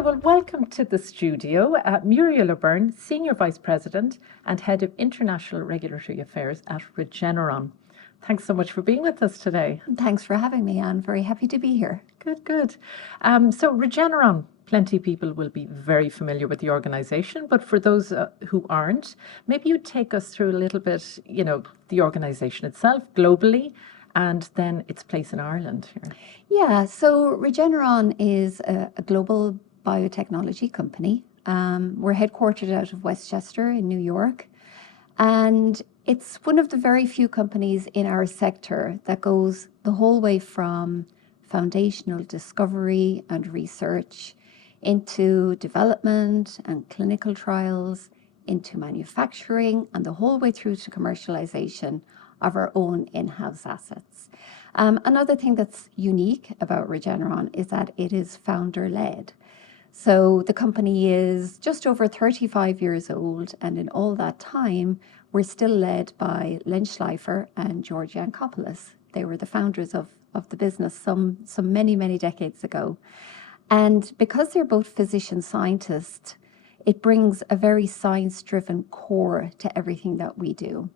Okay, well, welcome to the studio, Muriel O'Byrne, Senior Vice President and Head of International Regulatory Affairs at Regeneron. Thanks so much for being with us today. Thanks for having me, Anne. Very happy to be here. Good, good. So Regeneron, plenty of people will be very familiar with the organization, but for those who aren't, maybe you take us through a little bit, the organization itself globally, and then its place in Ireland here. Yeah, so Regeneron is a global biotechnology company. We're headquartered out of Westchester in New York, and it's one of the very few companies in our sector that goes the whole way from foundational discovery and research into development and clinical trials, into manufacturing, and the whole way through to commercialization of our own in-house assets. Another thing that's unique about Regeneron is that it is founder-led. So the company is just over 35 years old, and in all that time, we're still led by Len Schleifer and George Yancopoulos. They were the founders of the business some many, many decades ago. And because they're both physician scientists, it brings a very science-driven core to everything that we do.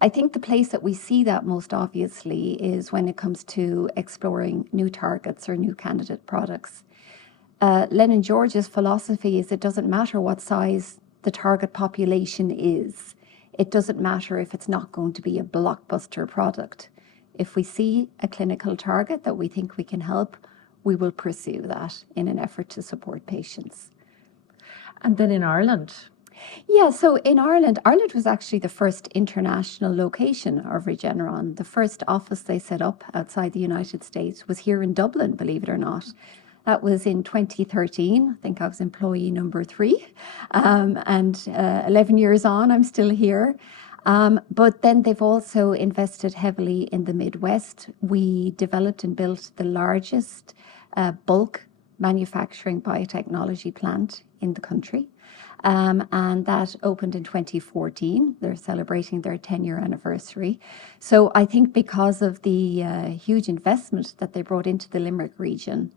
I think the place that we see that most obviously is when it comes to exploring new targets or new candidate products. Len and George's philosophy is it doesn't matter what size the target population is. It doesn't matter if it's not going to be a blockbuster product. If we see a clinical target that we think we can help, we will pursue that in an effort to support patients. And then in Ireland? Yeah, so in Ireland was actually the first international location of Regeneron. The first office they set up outside the United States was here in Dublin, believe it or not. That was in 2013. I think I was employee number 3. And 11 years on, I'm still here. But then they've also invested heavily in the Midwest. We developed and built the largest bulk manufacturing biotechnology plant in the country. And that opened in 2014. They're celebrating their 10-year anniversary. So I think because of the huge investment that they brought into the Limerick region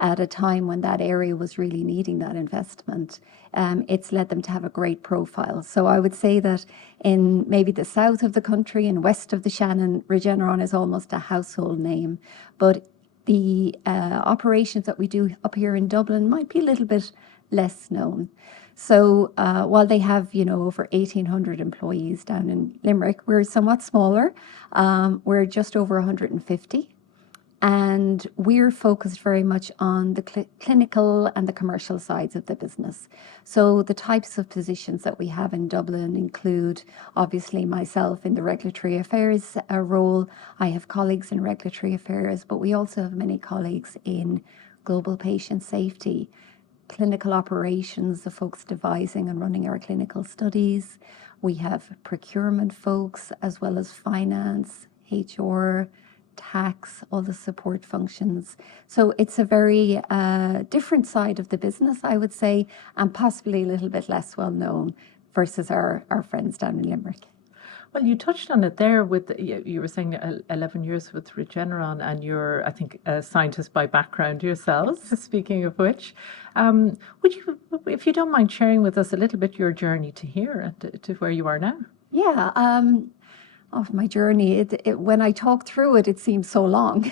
at a time when that area was really needing that investment, it's led them to have a great profile. So I would say that in maybe the south of the country and west of the Shannon, Regeneron is almost a household name. But the operations that we do up here in Dublin might be a little bit less known. So while they have, over 1,800 employees down in Limerick, we're somewhat smaller. We're just over 150. And we're focused very much on the clinical and the commercial sides of the business. So the types of positions that we have in Dublin include, obviously, myself in the regulatory affairs role. I have colleagues in regulatory affairs, but we also have many colleagues in global patient safety, clinical operations, the folks devising and running our clinical studies. We have procurement folks, as well as finance, HR, tax, all the support functions. So it's a very different side of the business, I would say, and possibly a little bit less well known versus our friends down in Limerick. Well, you touched on it there with, you were saying 11 years with Regeneron, and you're, I think, a scientist by background yourselves, speaking of which. Would you, if you don't mind sharing with us a little bit your journey to here, to where you are now? Yeah, of my journey, when I talk through it, it seems so long.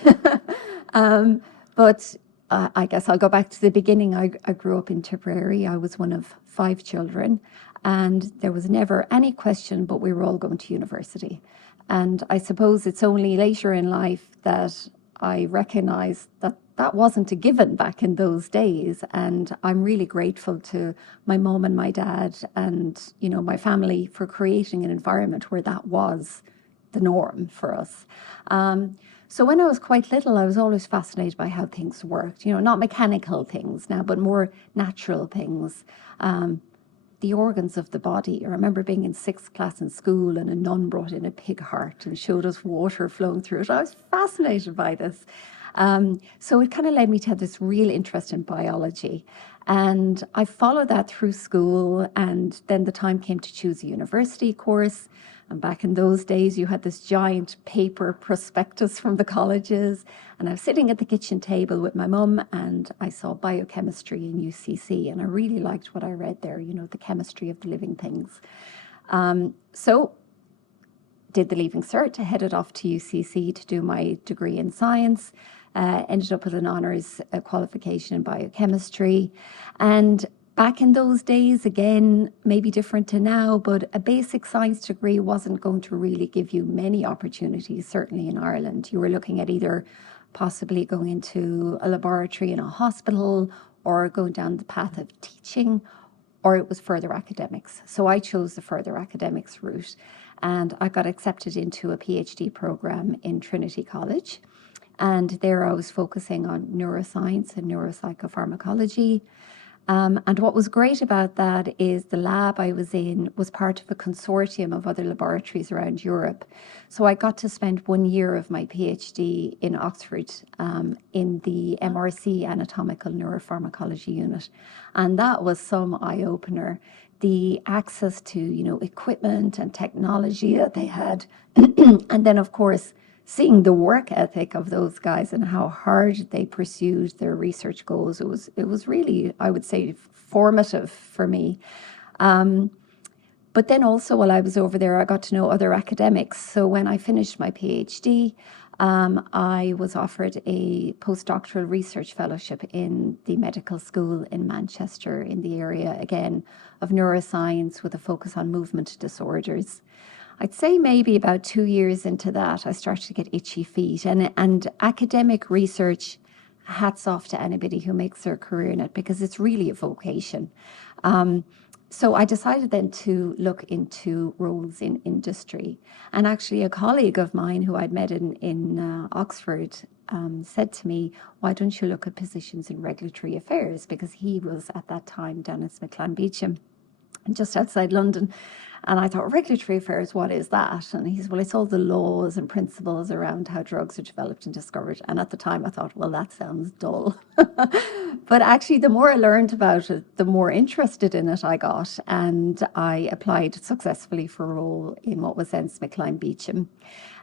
But I guess I'll go back to the beginning. I grew up in Tipperary. I was one of 5 children. And there was never any question, but we were all going to university. And I suppose it's only later in life that I recognized that that wasn't a given back in those days. And I'm really grateful to my mom and my dad and, my family for creating an environment where that was the norm for us. So when I was quite little, I was always fascinated by how things worked, not mechanical things now, but more natural things. The organs of the body. I remember being in 6th class in school and a nun brought in a pig heart and showed us water flowing through it. I was fascinated by this. So it kind of led me to have this real interest in biology. And I followed that through school, and then the time came to choose a university course. And back in those days, you had this giant paper prospectus from the colleges. And I was sitting at the kitchen table with my mum, and I saw biochemistry in UCC. And I really liked what I read there, the chemistry of the living things. So did the Leaving Cert, headed off to UCC to do my degree in science, ended up with an honours qualification in biochemistry. And back in those days, again, maybe different to now, but a basic science degree wasn't going to really give you many opportunities, certainly in Ireland. You were looking at either possibly going into a laboratory in a hospital or going down the path of teaching, or it was further academics. So I chose the further academics route, and I got accepted into a PhD program in Trinity College. And there I was focusing on neuroscience and neuropsychopharmacology. And what was great about that is the lab I was in was part of a consortium of other laboratories around Europe. So I got to spend 1 year of my PhD in Oxford in the MRC Anatomical Neuropharmacology unit. And that was some eye-opener. The access to, equipment and technology that they had. And then, of course, seeing the work ethic of those guys and how hard they pursued their research goals, it was really, I would say, formative for me. But then also while I was over there, I got to know other academics. So when I finished my PhD, I was offered a postdoctoral research fellowship in the medical school in Manchester, in the area, again, of neuroscience with a focus on movement disorders. I'd say maybe about 2 years into that, I started to get itchy feet. And academic research, hats off to anybody who makes their career in it, because it's really a vocation. So I decided then to look into roles in industry. And actually a colleague of mine who I'd met in Oxford said to me, why don't you look at positions in regulatory affairs? Because he was at that time down in Smithland Beecham, just outside London. And I thought, regulatory affairs, what is that? And he said, well, it's all the laws and principles around how drugs are developed and discovered. And at the time I thought, well, that sounds dull. But actually, the more I learned about it, the more interested in it I got. And I applied successfully for a role in what was then Smithline Beecham.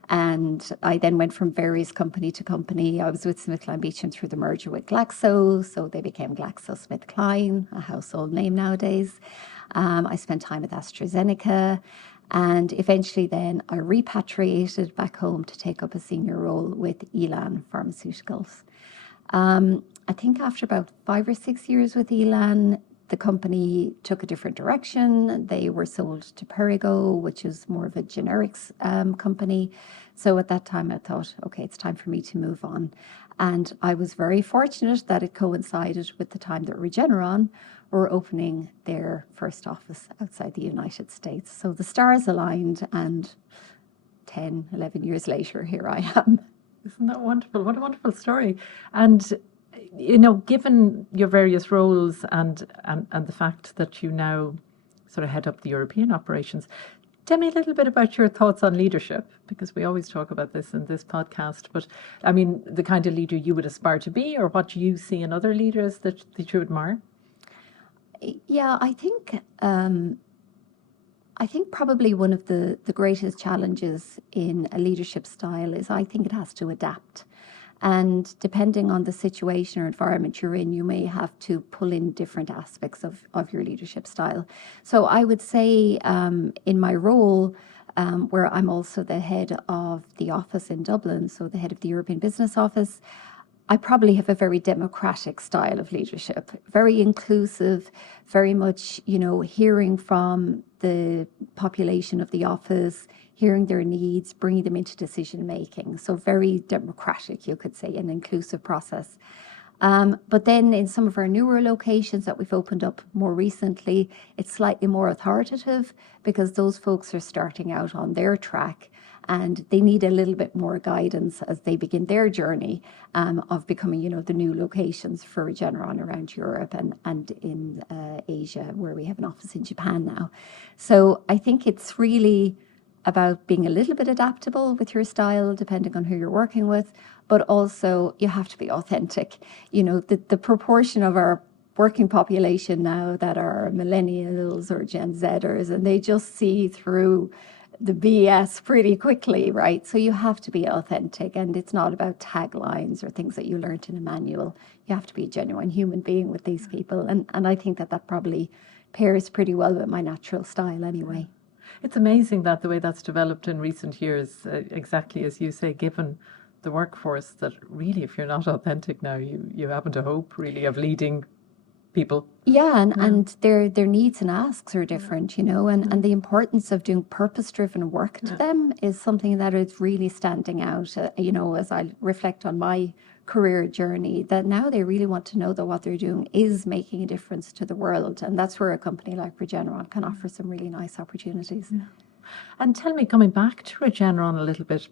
And I then went from various company to company. I was with Smithline Beecham through the merger with Glaxo. So they became GlaxoSmithKline, a household name nowadays. I spent time with AstraZeneca, and eventually then I repatriated back home to take up a senior role with Elan Pharmaceuticals. I think after about 5 or 6 years with Elan, the company took a different direction. They were sold to Perrigo, which is more of a generics company. So at that time I thought, okay, it's time for me to move on. And I was very fortunate that it coincided with the time that Regeneron were opening their first office outside the United States. So the stars aligned, and 10, 11 years later, here I am. Isn't that wonderful? What a wonderful story. And, given your various roles and the fact that you now sort of head up the European operations, tell me a little bit about your thoughts on leadership, because we always talk about this in this podcast. But I mean, the kind of leader you would aspire to be, or what you see in other leaders that you admire? Yeah, I think probably one of the greatest challenges in a leadership style is I think it has to adapt. And depending on the situation or environment you're in, you may have to pull in different aspects of your leadership style. So I would say in my role, where I'm also the head of the office in Dublin, so the head of the European Business Office, I probably have a very democratic style of leadership, very inclusive, very much, hearing from the population of the office, hearing their needs, bringing them into decision making. So very democratic, you could say, an inclusive process. But then in some of our newer locations that we've opened up more recently, it's slightly more authoritative, because those folks are starting out on their track. And they need a little bit more guidance as they begin their journey of becoming, the new locations for Regeneron around Europe and in Asia, where we have an office in Japan now. So I think it's really about being a little bit adaptable with your style, depending on who you're working with, but also you have to be authentic. The proportion of our working population now that are millennials or Gen Zers, and they just see through the BS pretty quickly, right? So you have to be authentic, and it's not about taglines or things that you learned in a manual. You have to be a genuine human being with these people, and I think that that probably pairs pretty well with my natural style anyway. It's amazing that the way that's developed in recent years, exactly as you say, given the workforce, that really, if you're not authentic now, you haven't a hope really of leading people. Yeah, and, Yeah. and their needs and asks are different, and the importance of doing purpose-driven work to Yeah. them is something that is really standing out, as I reflect on my career journey, that now they really want to know that what they're doing is making a difference to the world. And that's where a company like Regeneron can offer some really nice opportunities. And tell me, coming back to Regeneron a little bit,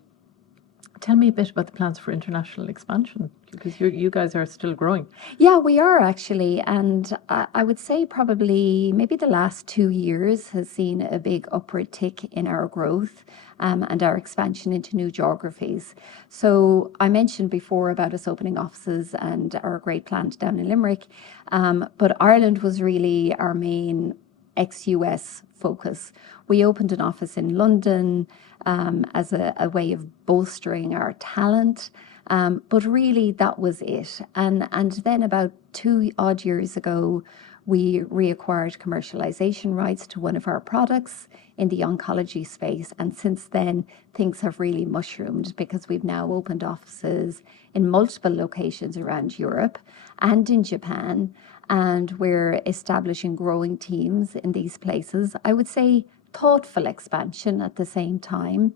tell me a bit about the plans for international expansion, because you guys are still growing. Yeah, we are actually. And I would say probably maybe the last 2 years has seen a big upward tick in our growth and our expansion into new geographies. So I mentioned before about us opening offices and our great plant down in Limerick, but Ireland was really our main ex-US focus. We opened an office in London as a way of bolstering our talent. But really, that was it. And then about 2 odd years ago, we reacquired commercialization rights to one of our products in the oncology space. And since then, things have really mushroomed because we've now opened offices in multiple locations around Europe and in Japan. And we're establishing growing teams in these places. I would say thoughtful expansion at the same time.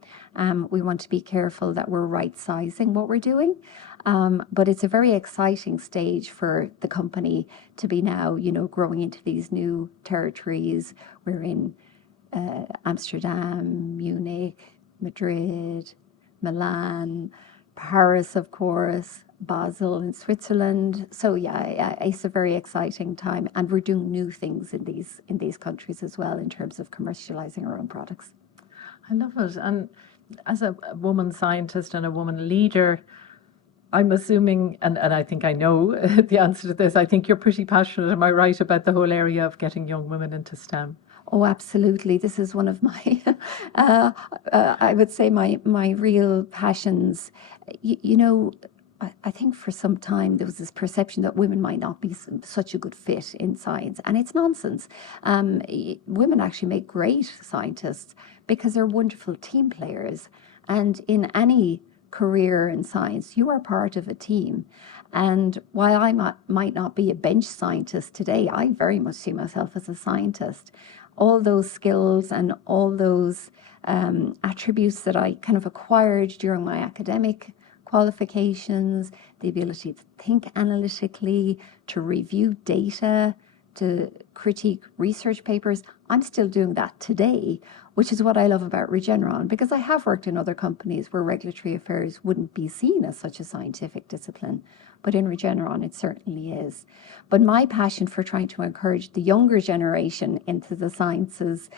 We want to be careful that we're right sizing what we're doing. But it's a very exciting stage for the company to be now, growing into these new territories. We're in Amsterdam, Munich, Madrid, Milan, Paris, of course, Basel in Switzerland. So yeah, it's a very exciting time, and we're doing new things in these countries as well in terms of commercializing our own products. I love it. And as a woman scientist and a woman leader, I'm assuming, and I think I know the answer to this, I think you're pretty passionate, am I right, about the whole area of getting young women into STEM? Oh, absolutely. This is one of my, I would say, my real passions. I think for some time there was this perception that women might not be such a good fit in science, and it's nonsense. Women actually make great scientists because they're wonderful team players. And in any career in science, you are part of a team. And while I might not be a bench scientist today, I very much see myself as a scientist. All those skills and all those attributes that I kind of acquired during my academic qualifications, the ability to think analytically, to review data, to critique research papers, I'm still doing that today, which is what I love about Regeneron, because I have worked in other companies where regulatory affairs wouldn't be seen as such a scientific discipline. But in Regeneron, it certainly is. But my passion for trying to encourage the younger generation into the sciences,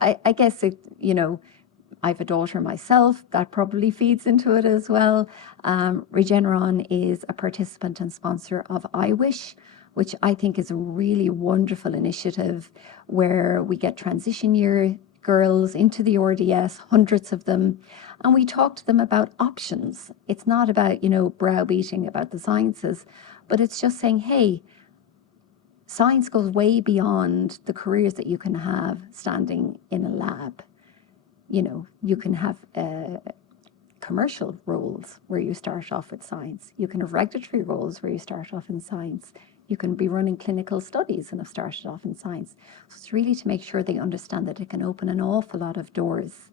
I guess I have a daughter myself, that probably feeds into it as well. Regeneron is a participant and sponsor of iWish, which I think is a really wonderful initiative where we get transition year girls into the RDS, hundreds of them, and we talk to them about options. It's not about, browbeating about the sciences, but it's just saying, hey, science goes way beyond the careers that you can have standing in a lab. You can have commercial roles where you start off with science. You can have regulatory roles where you start off in science. You can be running clinical studies and have started off in science. So it's really to make sure they understand that it can open an awful lot of doors.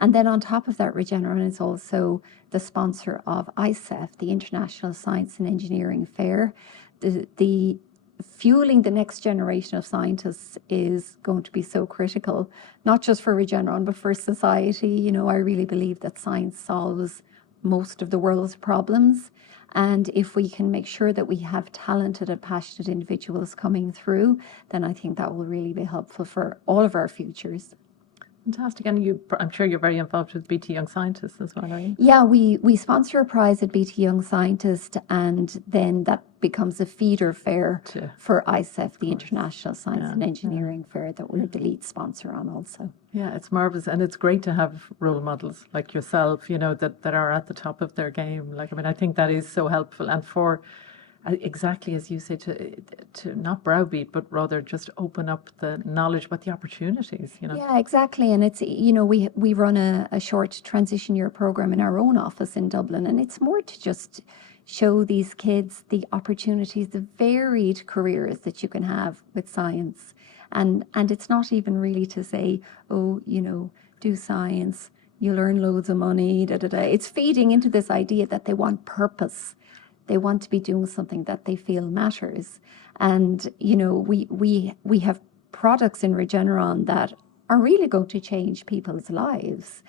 And then on top of that, Regeneron is also the sponsor of ICEF, the International Science and Engineering Fair. The fueling the next generation of scientists is going to be so critical, not just for Regeneron, but for society. I really believe that science solves most of the world's problems. And if we can make sure that we have talented and passionate individuals coming through, then I think that will really be helpful for all of our futures. Fantastic. And I'm sure you're very involved with BT Young Scientists as well, are you? Yeah, we sponsor a prize at BT Young Scientist, and then that becomes a feeder fair for ICEF, the International Science and Engineering Fair, that we're the lead sponsor on also. Yeah, it's marvelous, and it's great to have role models like yourself, that are at the top of their game. Like, I mean, I think that is so helpful, and for exactly as you say, to not browbeat, but rather just open up the knowledge about the opportunities. Yeah, exactly. And it's, we run a short transition year program in our own office in Dublin, and it's more to just show these kids the opportunities, the varied careers that you can have with science. And it's not even really to say, oh, do science, you'll earn loads of money, da da da. It's feeding into this idea that they want purpose. They want to be doing something that they feel matters. And, we have products in Regeneron that are really going to change people's lives.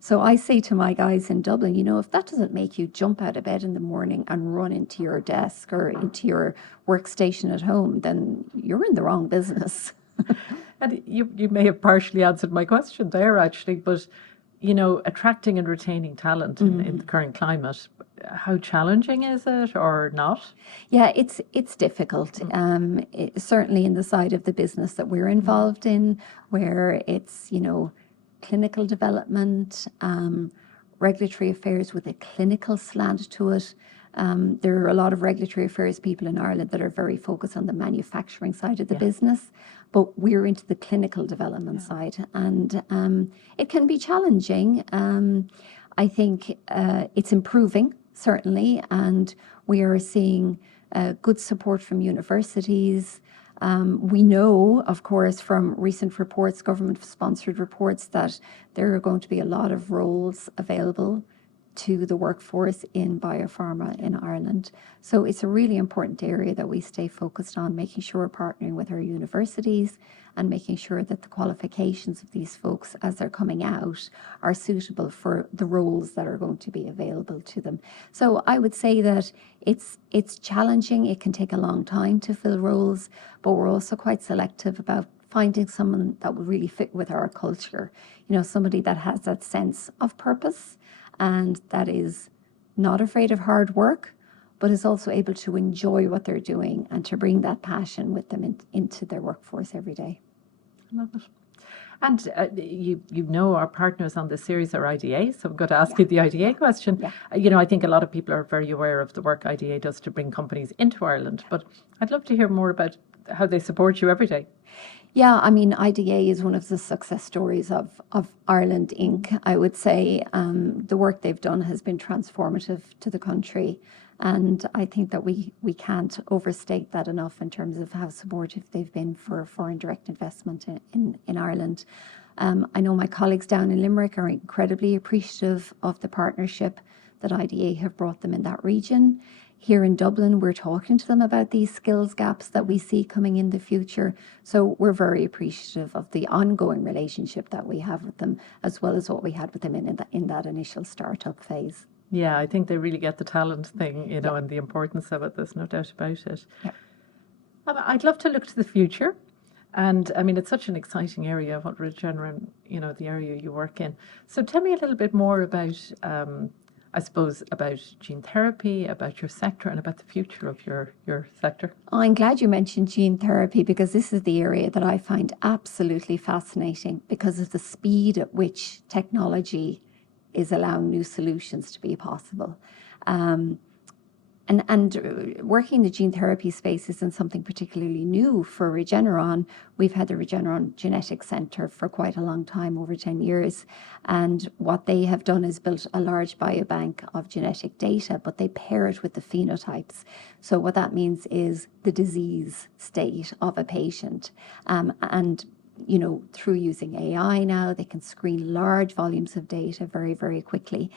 So I say to my guys in Dublin, if that doesn't make you jump out of bed in the morning and run into your desk or into your workstation at home, then you're in the wrong business. And you may have partially answered my question there, actually, but attracting and retaining talent in the current climate, how challenging is it or not? Yeah, it's difficult. Certainly in the side of the business that we're involved in, where it's, clinical development, regulatory affairs with a clinical slant to it. There are a lot of regulatory affairs people in Ireland that are very focused on the manufacturing side of the business, but we're into the clinical development side, and it can be challenging. I think it's improving, certainly, and we are seeing good support from universities. We know, of course, from recent reports, government-sponsored reports, that there are going to be a lot of roles available to the workforce in biopharma in Ireland. So it's a really important area that we stay focused on, making sure we're partnering with our universities and making sure that the qualifications of these folks as they're coming out are suitable for the roles that are going to be available to them. So I would say that it's challenging. It can take a long time to fill roles, but we're also quite selective about finding someone that will really fit with our culture. Somebody that has that sense of purpose and that is not afraid of hard work, but is also able to enjoy what they're doing and to bring that passion with them into their workforce every day. I love it. And you our partners on this series are IDA, so I'm going to ask you the IDA question. Yeah. I think a lot of people are very aware of the work IDA does to bring companies into Ireland, but I'd love to hear more about how they support you every day. Yeah, I mean, IDA is one of the success stories of Ireland Inc. I would say the work they've done has been transformative to the country. And I think that we can't overstate that enough in terms of how supportive they've been for foreign direct investment in Ireland. I know my colleagues down in Limerick are incredibly appreciative of the partnership that IDA have brought them in that region. Here in Dublin, we're talking to them about these skills gaps that we see coming in the future. So we're very appreciative of the ongoing relationship that we have with them, as well as what we had with them in that initial startup phase. Yeah, I think they really get the talent thing, and the importance of it. There's no doubt about it. Yeah. I'd love to look to the future. And I mean, it's such an exciting area, what Regeneron, the area you work in. So tell me a little bit more about, I suppose, about gene therapy, about your sector, and about the future of your sector. I'm glad you mentioned gene therapy, because this is the area that I find absolutely fascinating because of the speed at which technology is allowing new solutions to be possible. And working in the gene therapy space isn't something particularly new for Regeneron. We've had the Regeneron Genetics Centre for quite a long time, over 10 years. And what they have done is built a large biobank of genetic data, but they pair it with the phenotypes. So what that means is the disease state of a patient. And through using AI now, they can screen large volumes of data very, very quickly.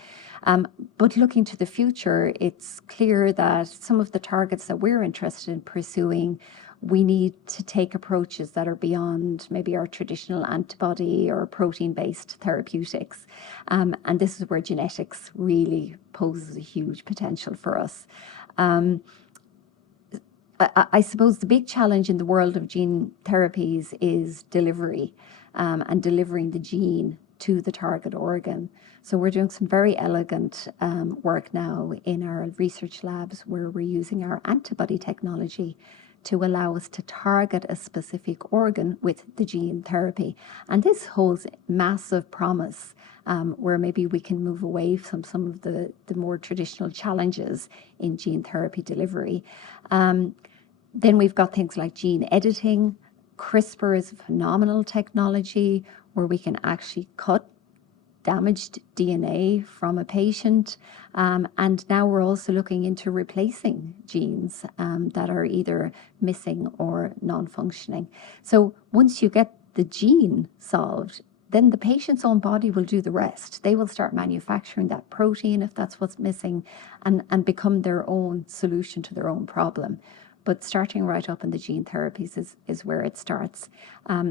But looking to the future, it's clear that some of the targets that we're interested in pursuing, we need to take approaches that are beyond maybe our traditional antibody or protein-based therapeutics. And this is where genetics really poses a huge potential for us. I suppose the big challenge in the world of gene therapies is delivery. and delivering the gene to the target organ. So we're doing some very elegant work now in our research labs where we're using our antibody technology to allow us to target a specific organ with the gene therapy. And this holds massive promise, where maybe we can move away from some of the more traditional challenges in gene therapy delivery. Then we've got things like gene editing. CRISPR is a phenomenal technology where we can actually cut damaged DNA from a patient. And now we're also looking into replacing genes that are either missing or non-functioning. So once you get the gene solved, then the patient's own body will do the rest. They will start manufacturing that protein if that's what's missing and become their own solution to their own problem. But starting right up in the gene therapies is where it starts.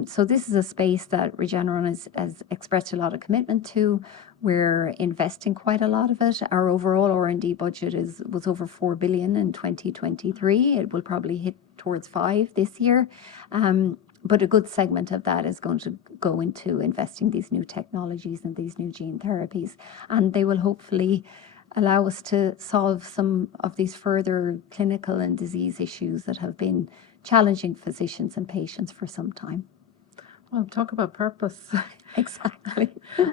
So this is a space that Regeneron has expressed a lot of commitment to. We're investing quite a lot of it. Our overall R&D budget was over 4 billion in 2023. It will probably hit towards 5 this year. But a good segment of that is going to go into investing these new technologies and these new gene therapies. And they will hopefully allow us to solve some of these further clinical and disease issues that have been challenging physicians and patients for some time. Well, talk about purpose. Exactly.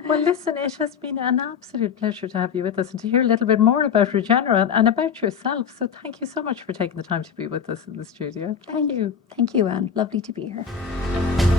Well, listen, it has been an absolute pleasure to have you with us and to hear a little bit more about Regeneron and about yourself. So thank you so much for taking the time to be with us in the studio. Thank you. Thank you, Anne. Lovely to be here.